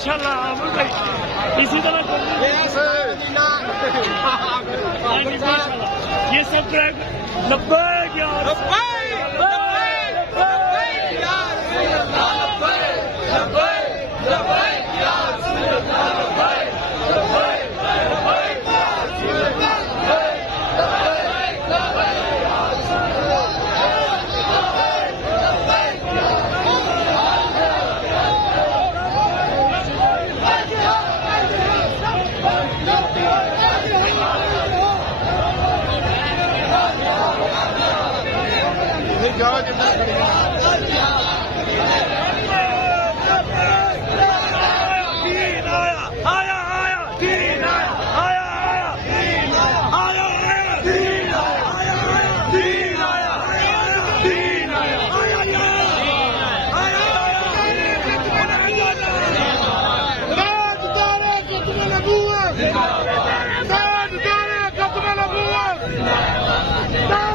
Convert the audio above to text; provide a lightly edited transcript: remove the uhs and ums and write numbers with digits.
माशाल्लाह आमिर भाई इसी तरह ये सब ट्रैक लब्बैक या लब्बैक लब्बैक या रसूल अल्लाह लब्बैक लब्बैक या रसूल अल्लाह लब्बैक लब्बैक लब्बैक या रसूल अल्लाह लब्बैक लब्बैक या रसूल अल्लाह जाओ जितना Dad,